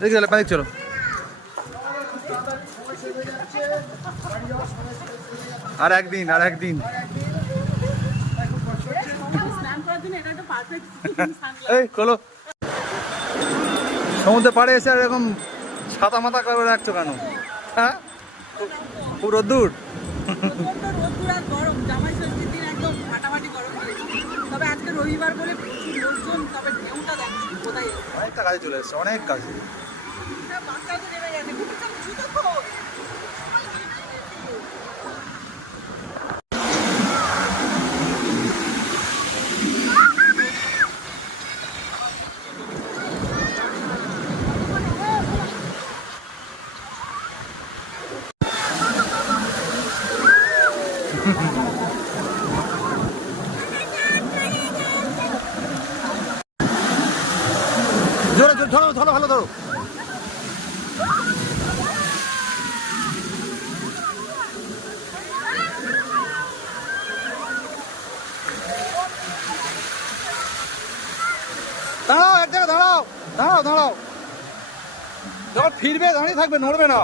দেখি চলো বাইক চলো। আর একদিন এই খোলো। সমুদ্রে পাড়ে এসে আর এরকম ছাতা মাথা করে রাখছো কেন? হ্যাঁ, খুব রোদ্দুর। অনেকটা কাজে চলে এসছে, অনেক কাজে। জোরে জোরে ধরো ধরো, ভালো ধরো। দাঁড়াও, এক জায়গায় দাঁড়াও, দাঁড়াও। যখন ফিরবে দাঁড়িয়ে থাকবে, নড়বে না।